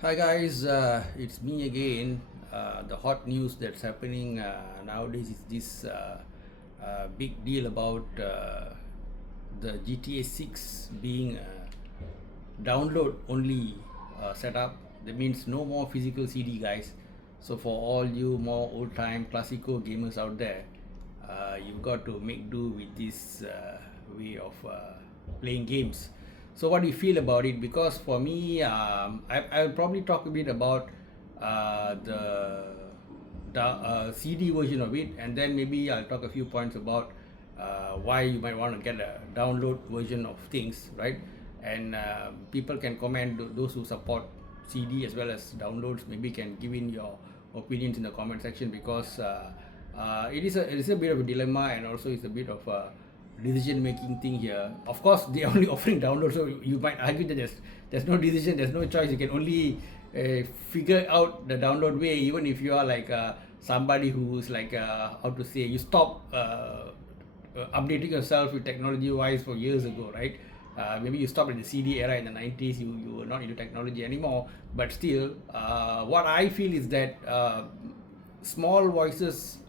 Hi guys, it's me again. The hot news that's happening nowadays is this big deal about the GTA 6 being download only setup. That means no more physical CD, guys. So for all you more old time classical gamers out there, you've got to make do with this way of playing games. So what do you feel about it? Because for me, I'll probably talk a bit about the CD version of it, and then maybe I'll talk a few points about why you might want to get a download version of things, right? And people can comment. Those who support CD as well as downloads maybe can give in your opinions in the comment section, because it is a bit of a dilemma, and also it's a bit of a decision making thing here. Of course, they're only offering download, so you might argue that there's no decision, there's no choice. You can only figure out the download way, even if you are like somebody who's like how to say, you stop updating yourself with technology wise for years ago, right? Maybe you stopped in the CD era in the 90s, you were not into technology anymore, but still, what I feel is that small voices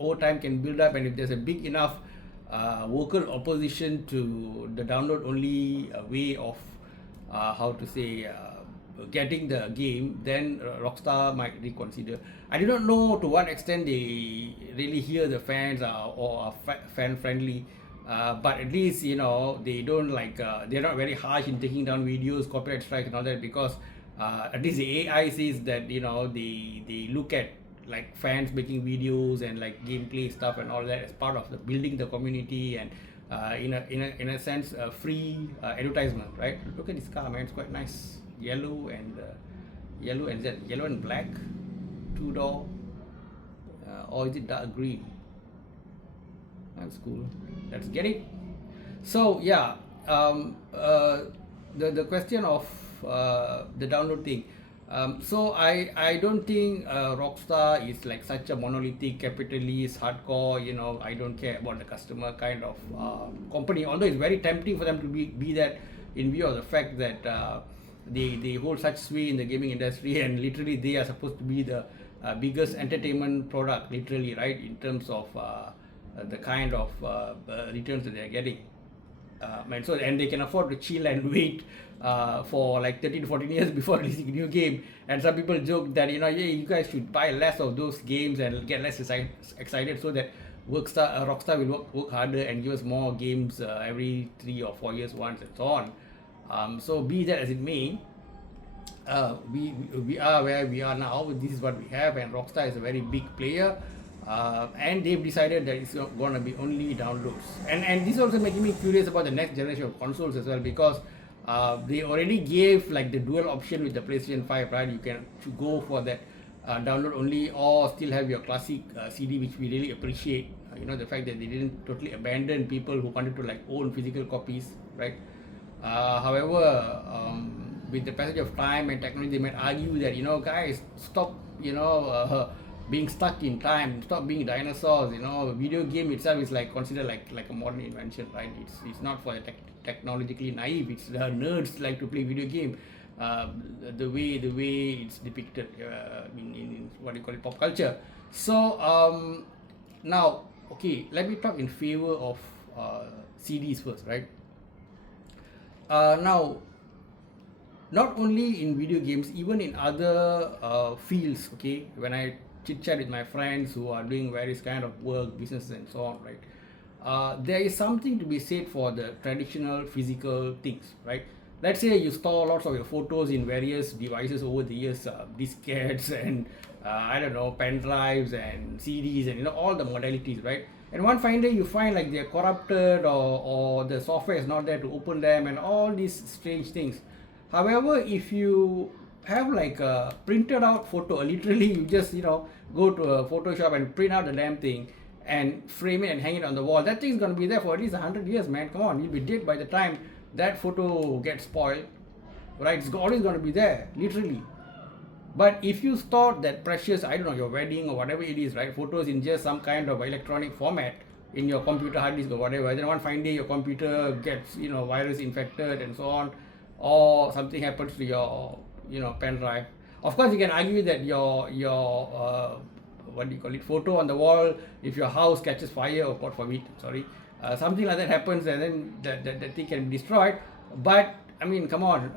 over time can build up, and if there's a big enough vocal opposition to the download only way of how to say getting the game, then Rockstar might reconsider. I do not know to what extent they really hear the fans or are fan friendly, but at least they don't like they're not very harsh in taking down videos, copyright strikes and all that, because at least the AI says that they look at like fans making videos and like gameplay stuff and all that as part of the building the community, and in a sense free advertisement, right? Look at this car, man, it's quite nice. Yellow and yellow and black, two door, or is it dark green? That's cool. Let's get it. So yeah, the question of the download thing. So I don't think Rockstar is like such a monolithic capitalist hardcore. I don't care about the customer kind of company. Although it's very tempting for them to be that, in view of the fact that they hold such sway in the gaming industry, and literally they are supposed to be the biggest entertainment product, literally, right, in terms of the kind of returns that they are getting. And they can afford to chill and wait for like 13 to 14 years before releasing a new game. And some people joke that yeah, you guys should buy less of those games and get less excited, so that Rockstar will work harder and give us more games every 3 or 4 years once, and so on. So be that as it may, we are where we are now. This is what we have, and Rockstar is a very big player, and they've decided that it's going to be only downloads. And this also making me curious about the next generation of consoles as well, because they already gave like the dual option with the PlayStation 5, right? You can go for that download only, or still have your classic CD, which we really appreciate. The fact that they didn't totally abandon people who wanted to like own physical copies, right? However, with the passage of time and technology, they might argue that guys, stop being stuck in time, stop being dinosaurs. Video game itself is like considered like a modern invention, right? It's not for the technologically naive. It's the nerds like to play video game. The way it's depicted in what you call it, pop culture. So now, okay, let me talk in favor of CDs first, right? Now, not only in video games, even in other fields, okay, when I chit chat with my friends who are doing various kind of work, businesses and so on, right, there is something to be said for the traditional physical things, right? Let's say you store lots of your photos in various devices over the years, diskettes and I don't know, pen drives and CDs and all the modalities, right? And one fine day you find like they're corrupted, or the software is not there to open them, and all these strange things. However, if you have like a printed out photo, literally you just go to a Photoshop and print out the damn thing and frame it and hang it on the wall, that thing's gonna be there for at least 100 years, man. Come on, you'll be dead by the time that photo gets spoiled, right? It's always gonna be there, literally. But if you store that precious, I don't know, your wedding or whatever it is, right, photos in just some kind of electronic format in your computer hard disk or whatever, then one fine day your computer gets virus infected and so on, or something happens to your pen drive, Of course, you can argue that your what do you call it, photo on the wall, if your house catches fire, or God forbid, sorry, something like that happens, and then that thing can be destroyed. But I mean, come on,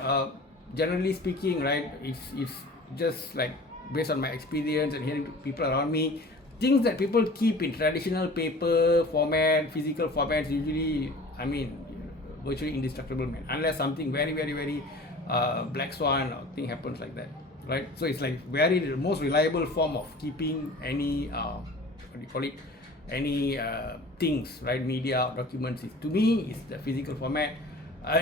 generally speaking, right, it's just like based on my experience and hearing people around me, things that people keep in traditional paper format, physical formats, usually, I mean, virtually indestructible, man, unless something very, very, very black swan or thing happens like that, right? So it's like very the most reliable form of keeping any what do you call it, any things, right, media documents, is, to me, is the physical format.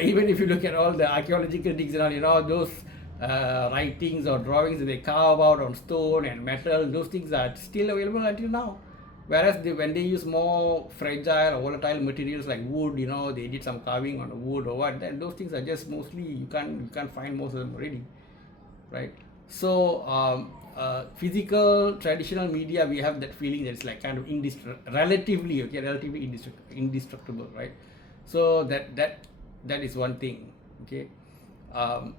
Even if you look at all the archaeological digs and all, you know, those writings or drawings that they carve out on stone and metal, those things are still available until now. Whereas when they use more fragile or volatile materials like wood, you know, they did some carving on the wood or what, then those things are just mostly, you can't find most of them already, right? So physical traditional media, we have that feeling that it's like kind of relatively indestructible, right? So that is one thing, okay.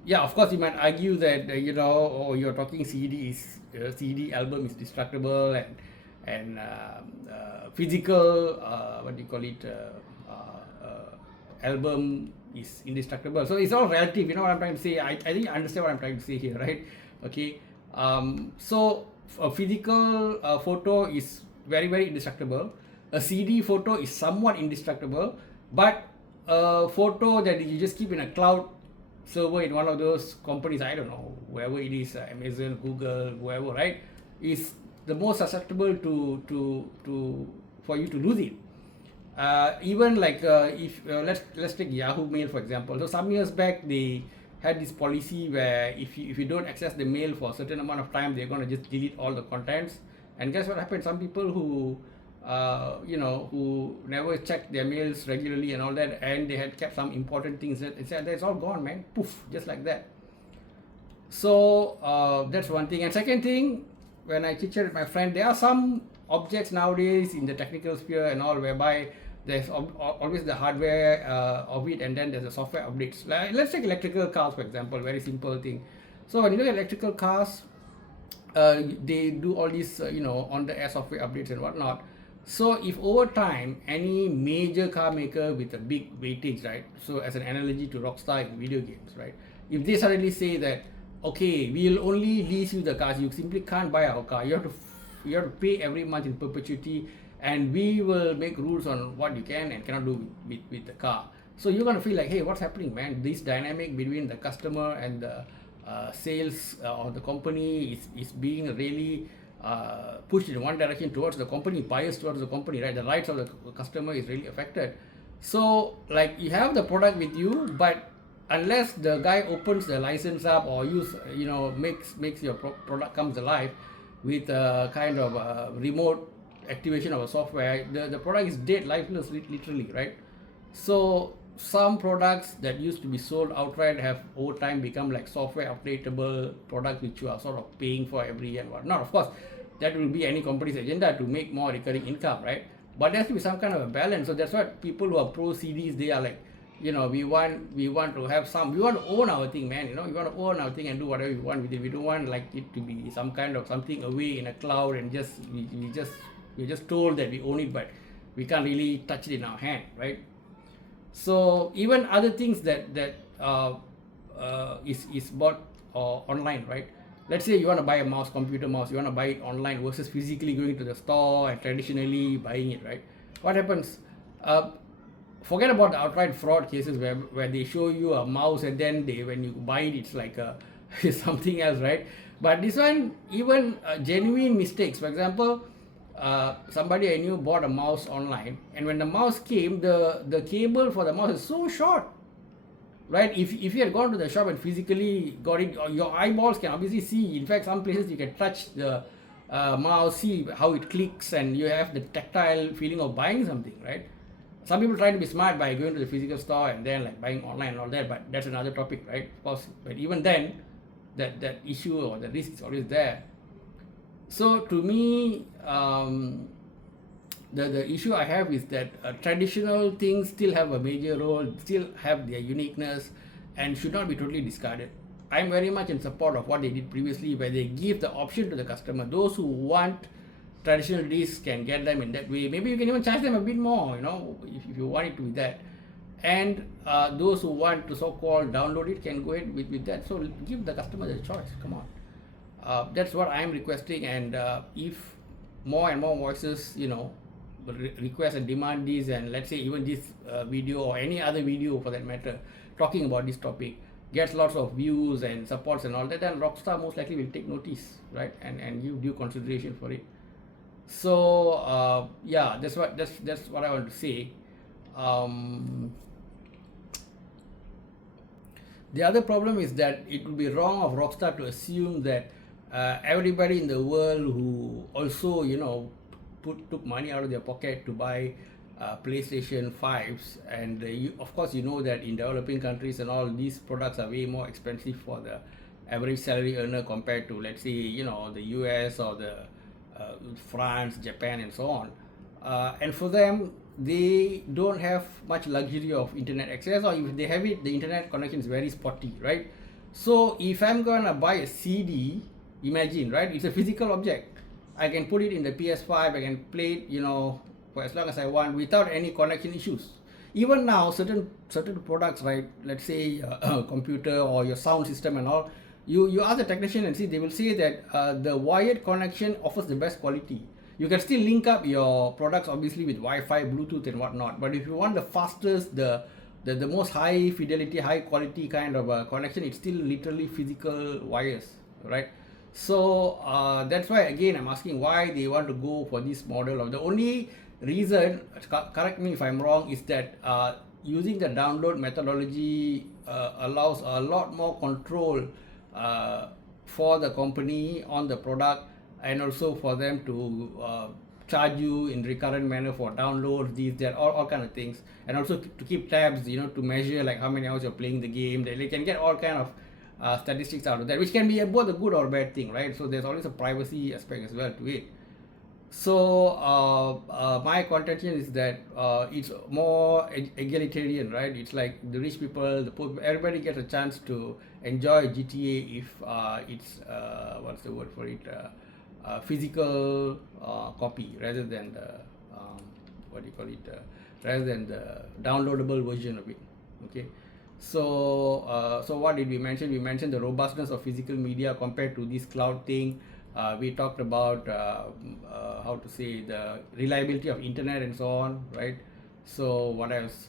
Yeah, of course, you might argue that you know, oh, you're talking CD album is destructible, and physical what do you call it, album is indestructible. So it's all relative. You know what I'm trying to say? I think you understand what I'm trying to say here, right? Okay. So a physical photo is very, very indestructible. A CD photo is somewhat indestructible, but a photo that you just keep in a cloud server in one of those companies, I don't know, whoever it is, Amazon, Google, whoever, right, is the most susceptible to for you to lose it. Even like if let's take Yahoo Mail for example. So some years back they had this policy where if you don't access the mail for a certain amount of time, they're going to just delete all the contents. And guess what happened? Some people who you know, who never checked their mails regularly and all that, and they had kept some important things, it's all gone, man, poof, just like that. So that's one thing. And second thing, when I chit chat with my friend, there are some objects nowadays in the technical sphere and all whereby there's always the hardware of it, and then there's the software updates. Like, let's take electrical cars for example, very simple thing. So when you look at electrical cars, they do all these you know, on the air software updates and whatnot. So if over time any major car maker with a big weightage, right, so as an analogy to Rockstar in video games, right, if they suddenly say that, okay, we'll only lease you the cars, you simply can't buy our car, you have to pay every month in perpetuity, and we will make rules on what you can and cannot do with the car. So you're going to feel like, hey, what's happening, man? This dynamic between the customer and the sales of the company is being really pushed in one direction towards the company, biased towards the company, right? The rights of the customer is really affected. So like, you have the product with you, but unless the guy opens the license up or you know, makes your product comes alive with a kind of remote activation of a software, the product is dead, lifeless, literally, right? So some products that used to be sold outright have over time become like software updatable products which you are sort of paying for every year and whatnot. Of course, that will be any company's agenda to make more recurring income, right? But there has to be some kind of a balance. So that's what people who are pro CDs, they are like, you know, we want to have some, we want to own our thing, man. You know, we want to own our thing and do whatever we want with it. We don't want like it to be some kind of something away in a cloud and just we're just told that we own it, but we can't really touch it in our hand, right? So even other things that is bought online, right? Let's say you want to buy a mouse, computer mouse, you want to buy it online versus physically going to the store and traditionally buying it, right? What happens? Forget about the outright fraud cases where they show you a mouse and then when you buy it, it's like something else, right? But this one, even genuine mistakes. For example, somebody I knew bought a mouse online, and when the mouse came, the cable for the mouse is so short, right? If you had gone to the shop and physically got it, your eyeballs can obviously see. In fact, some places you can touch the mouse, see how it clicks, and you have the tactile feeling of buying something, right? Some people try to be smart by going to the physical store and then like buying online and all that, but that's another topic, right? Of course, but even then, that issue or the risk is always there. So to me, the issue I have is that traditional things still have a major role, still have their uniqueness, and should not be totally discarded. I'm very much in support of what they did previously, where they give the option to the customer. Those who want traditional discs can get them in that way. Maybe you can even charge them a bit more, if you want it to be that. And those who want to so-called download it can go ahead with that. So give the customer the choice. Come on. That's what I'm requesting. And if more and more voices, request and demand this, and let's say even this video or any other video for that matter, talking about this topic, gets lots of views and supports and all that, then Rockstar most likely will take notice, right, and give due consideration for it. So yeah, that's what I want to say. The other problem is that it would be wrong of Rockstar to assume that everybody in the world who also, took money out of their pocket to buy PlayStation 5s, and of course you know that in developing countries and all, these products are way more expensive for the average salary earner compared to, let's say, the US or the France, Japan and so on. And for them, they don't have much luxury of internet access, or if they have it, the internet connection is very spotty, right? So if I'm gonna buy a CD, imagine, right, it's a physical object. I can put it in the PS5, I can play it, for as long as I want without any connection issues. Even now, certain products, right, let's say computer or your sound system and all, you ask the technician and see, they will say that the wired connection offers the best quality. You can still link up your products obviously with Wi-Fi, Bluetooth and whatnot, but if you want the fastest, the most high fidelity, high quality kind of connection, it's still literally physical wires, right? So that's why again I'm asking why they want to go for this model. Of the only reason, correct me if I'm wrong, is that using the download methodology allows a lot more control for the company on the product, and also for them to charge you in recurrent manner for downloads, these, that, all kind of things, and also to keep tabs, to measure like how many hours you're playing the game. They can get all kind of statistics out of that, which can be both a good or bad thing, right? So there's always a privacy aspect as well to it. So my contention is that it's more egalitarian, right? It's like the rich people, the poor, everybody gets a chance to enjoy GTA if it's what's the word for it, physical copy rather than the rather than the downloadable version of it. Okay. So what did we mention? We mentioned the robustness of physical media compared to this cloud thing. We talked about how to say, the reliability of internet and so on, right? So what else?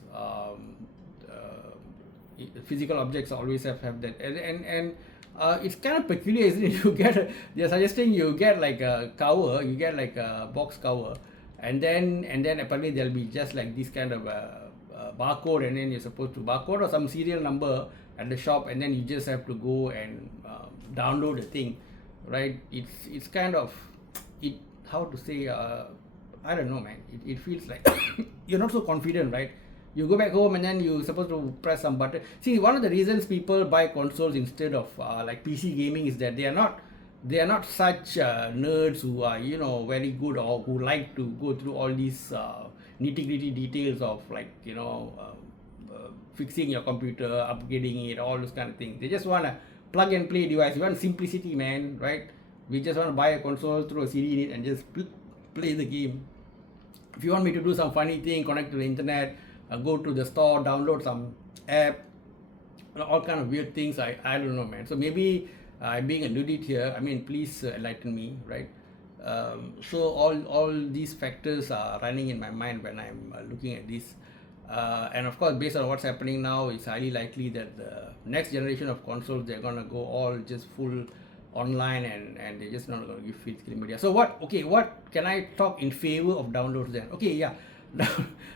Physical objects always have that, and it's kind of peculiar, isn't it? They're suggesting you get like a cover, you get like a box cover, and then apparently there'll be just like this kind of barcode, and then you're supposed to barcode or some serial number at the shop, and then you just have to go and download the thing, right? It's kind of, it, how to say, I don't know, man. It feels like you're not so confident, right? You go back home and then you're supposed to press some button. See, one of the reasons people buy consoles instead of like PC gaming is that they are not such nerds who are, very good, or who like to go through all these nitty-gritty details of, like, fixing your computer, upgrading it, all those kind of things. They just want a plug and play device. You want simplicity, man, right? We just want to buy a console, throw a CD in it, and just play the game. If you want me to do some funny thing, connect to the internet, go to the store, download some app, all kind of weird things, I don't know, man. So maybe I'm being alluded here. I mean, please enlighten me, right? So all these factors are running in my mind when I'm looking at this. And of course, based on what's happening now, it's highly likely that the next generation of consoles, they're gonna go all just full online, and they're just not gonna give physical media. So what can I talk in favor of downloads then? Okay, yeah.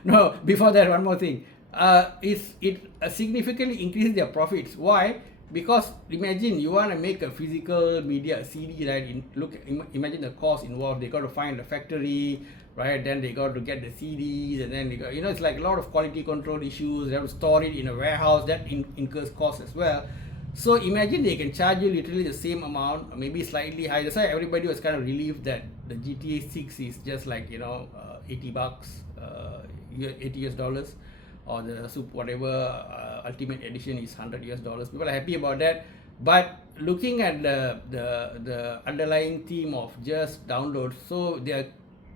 No, before that, one more thing. It significantly increases their profits. Why? Because imagine you want to make a physical media, a CD, right? Imagine the cost involved. They got to find a factory, right? Then they got to get the CDs, and then they got, it's like a lot of quality control issues. They have to store it in a warehouse. That incurs costs as well. So imagine they can charge you literally the same amount, maybe slightly higher. That's why everybody was kind of relieved that the GTA 6 is just like, $80, $80 US, or the whatever Ultimate Edition is $100 US. People are happy about that. But looking at the underlying theme of just downloads, so they are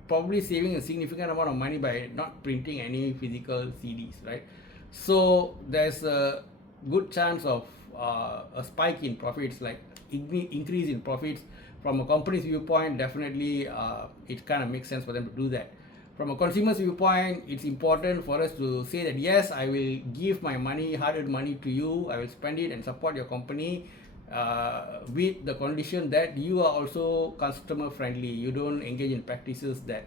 probably saving a significant amount of money by not printing any physical CDs, right? So there's a good chance of a spike in profits, like increase in profits. From a company's viewpoint, definitely it kind of makes sense for them to do that. From a consumer's viewpoint, it's important for us to say that yes, I will give my money, hard-earned money to you. I will spend it and support your company with the condition that you are also customer friendly. You don't engage in practices that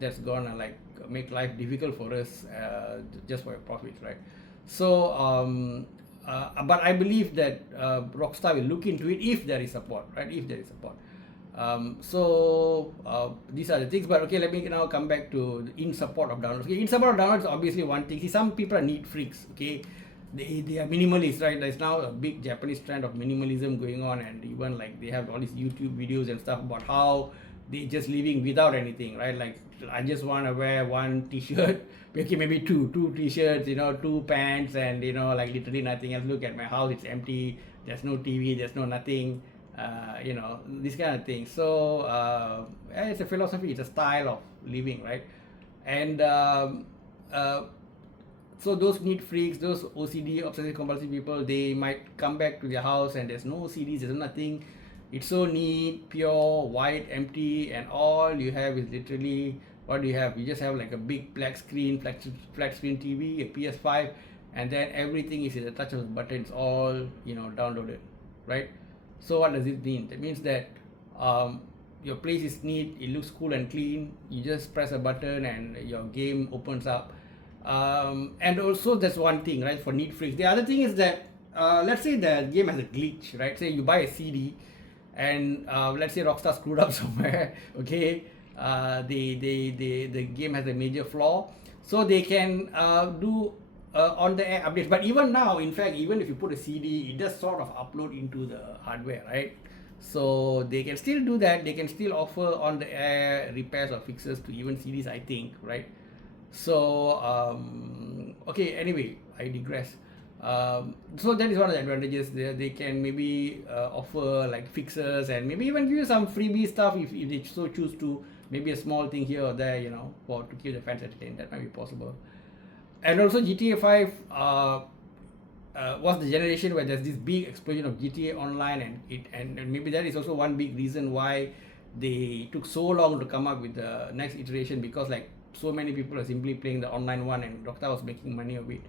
that's gonna like make life difficult for us just for your profits, right? So but I believe that Rockstar will look into it if there is support, right? If there is support. These are the things, but okay, let me now come back to in support of downloads. Okay, in support of downloads, obviously one thing. See, some people are neat freaks. Okay, they are minimalists, right? There's now a big Japanese trend of minimalism going on, and even like they have all these YouTube videos and stuff about how they just living without anything, right? Like I just want to wear one T-shirt, okay, maybe two T-shirts, two pants, and like literally nothing else. Look at my house; it's empty. There's no TV. There's no nothing. This kind of thing. So it's a philosophy. It's a style of living, right? And so those neat freaks, those OCD, obsessive compulsive people, they might come back to their house and there's no CDs, there's nothing. It's so neat, pure, white, empty, and all you have is literally what do you have? You just have like a big flat screen TV, a PS5, and then everything is in the touch of the button. It's all downloaded, right? So what does it mean? That means that your place is neat, it looks cool and clean. You just press a button and your game opens up. And also that's one thing, right, for neat freaks. The other thing is that let's say the game has a glitch, right? Say you buy a CD and let's say Rockstar screwed up somewhere, okay? The game has a major flaw, so they can do on the air updates. But even now, in fact, even if you put a CD, it does sort of upload into the hardware, right? So they can still do that. They can still offer on the air repairs or fixes to even CDs, I think, right? So okay, anyway, I digress. So that is one of the advantages. They can maybe offer like fixes and maybe even give you some freebie stuff if they so choose to. Maybe a small thing here or there, for to keep the fans entertained. That might be possible. And also GTA 5 was the generation where there's this big explosion of GTA Online, and maybe that is also one big reason why they took so long to come up with the next iteration, because like so many people are simply playing the online one and Rockstar was making money of it.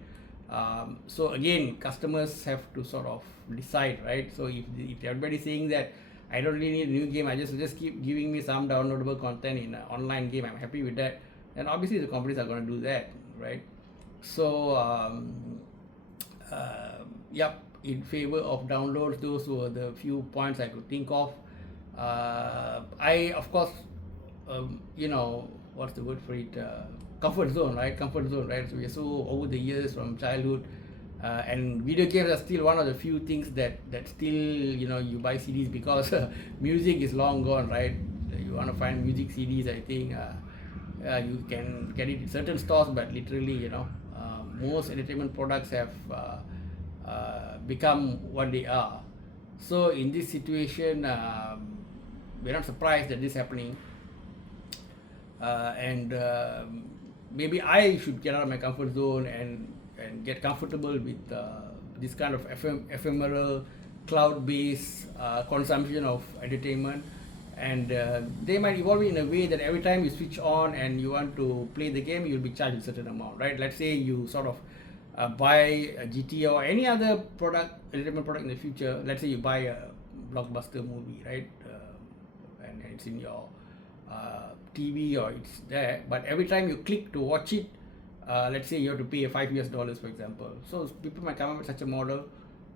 So again, customers have to sort of decide, right? So if everybody's saying that I don't really need a new game, I just keep giving me some downloadable content in an online game, I'm happy with that, then obviously the companies are going to do that, right? So yep, in favor of downloads, those were the few points I could think of. I of course what's the word for it, comfort zone, right? So we're so over the years from childhood, and video games are still one of the few things that still you buy CDs, because music is long gone, right? You want to find music CDs, I think you can get it in certain stores, but literally most entertainment products have become what they are. So in this situation, we're not surprised that this is happening, and maybe I should get out of my comfort zone and get comfortable with this kind of ephemeral cloud-based consumption of entertainment. And they might evolve in a way that every time you switch on and you want to play the game, you'll be charged a certain amount, right? Let's say you sort of buy a GTA or any other entertainment product in the future. Let's say you buy a blockbuster movie, right? And it's in your TV or it's there, but every time you click to watch it, let's say you have to pay $5, for example. So people might come up with such a model.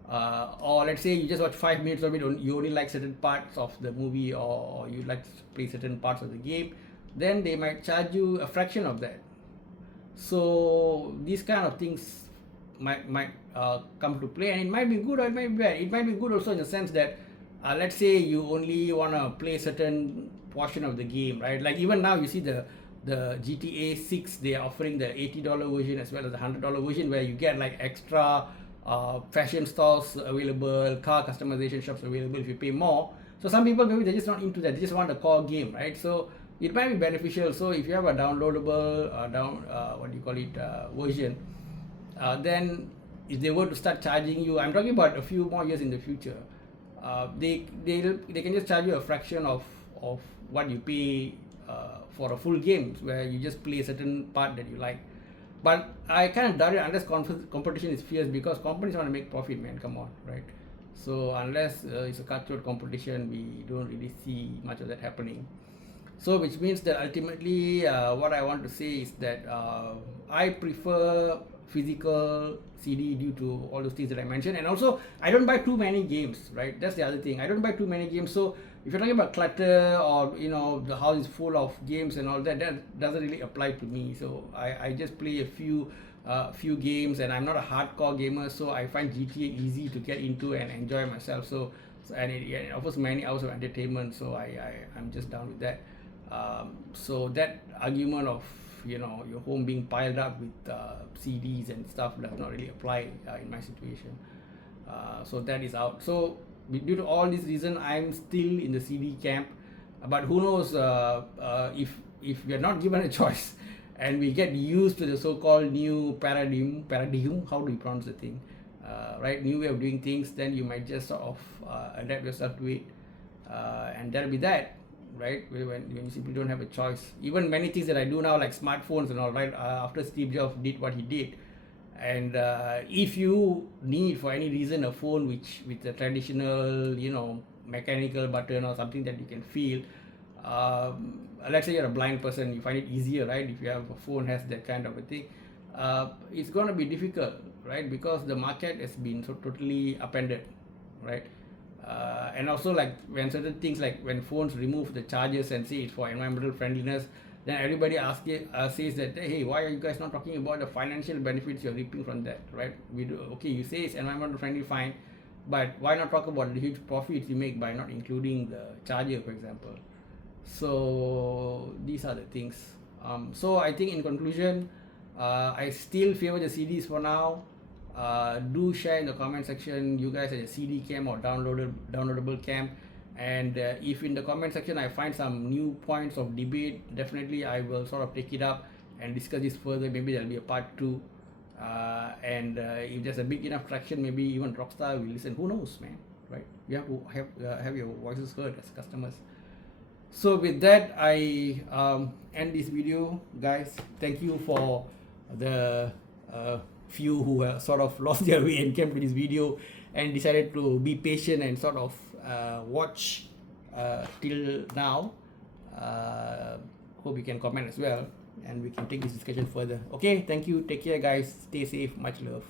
Or let's say you just watch 5 minutes of it, you only like certain parts of the movie, or you like to play certain parts of the game, then they might charge you a fraction of that. So these kind of things might come to play, and it might be good or it might be bad. It might be good also in the sense that let's say you only want to play certain portion of the game, right? Like even now you see the GTA 6, they are offering the $80 version as well as the $100 version, where you get like extra fashion stores available, car customization shops available if you pay more. So some people maybe they're just not into that. They just want a core game, right? So it might be beneficial. So if you have a downloadable version, then if they were to start charging you, I'm talking about a few more years in the future, they can just charge you a fraction of what you pay for a full game, where you just play a certain part that you like. But I kind of doubt it unless competition is fierce, because companies want to make profit, man. Come on, right? So unless it's a cutthroat competition, we don't really see much of that happening. So which means that ultimately what I want to say is that I prefer physical CD due to all those things that I mentioned. And also I don't buy too many games, right? That's the other thing. I don't buy too many games. So if you're talking about clutter, or the house is full of games and all that, that doesn't really apply to me. So I just play a few games, and I'm not a hardcore gamer, so I find GTA easy to get into and enjoy myself. And it offers many hours of entertainment, so I'm just down with that. So that argument of your home being piled up with CDs and stuff does not really apply in my situation. So that is out. So due to all these reasons, I'm still in the CD camp. But who knows, if we are not given a choice and we get used to the so-called new paradigm, how do you pronounce the thing, right, new way of doing things, then you might just sort of adapt yourself to it, and that'll be that, right, when you simply don't have a choice. Even many things that I do now, like smartphones and all, right, after Steve Jobs did what he did, and if you need for any reason a phone with a traditional mechanical button or something that you can feel, let's say you're a blind person, you find it easier, right, if you have a phone has that kind of a thing. It's going to be difficult, right, because the market has been so totally upended, right. And also, like, when certain things, like when phones remove the chargers and say it's for environmental friendliness, then everybody says that, hey, why are you guys not talking about the financial benefits you're reaping from that, right? Okay, you say it's environmental friendly, fine, but why not talk about the huge profits you make by not including the charger, for example? So these are the things. So I think in conclusion, I still favor the CDs for now. Do share in the comment section, you guys are a CD cam or downloadable cam, and if in the comment section I find some new points of debate, definitely I will sort of take it up and discuss this further. Maybe there'll be a part 2, and if there's a big enough traction, maybe even Rockstar will listen. Who knows, man, right? You have to have your voices heard as customers. So with that, I end this video, guys. Thank you for the few who have sort of lost their way and came to this video and decided to be patient and sort of watch till now. Hope you can comment as well, and we can take this discussion further. Okay, thank you. Take care, guys. Stay safe. Much love.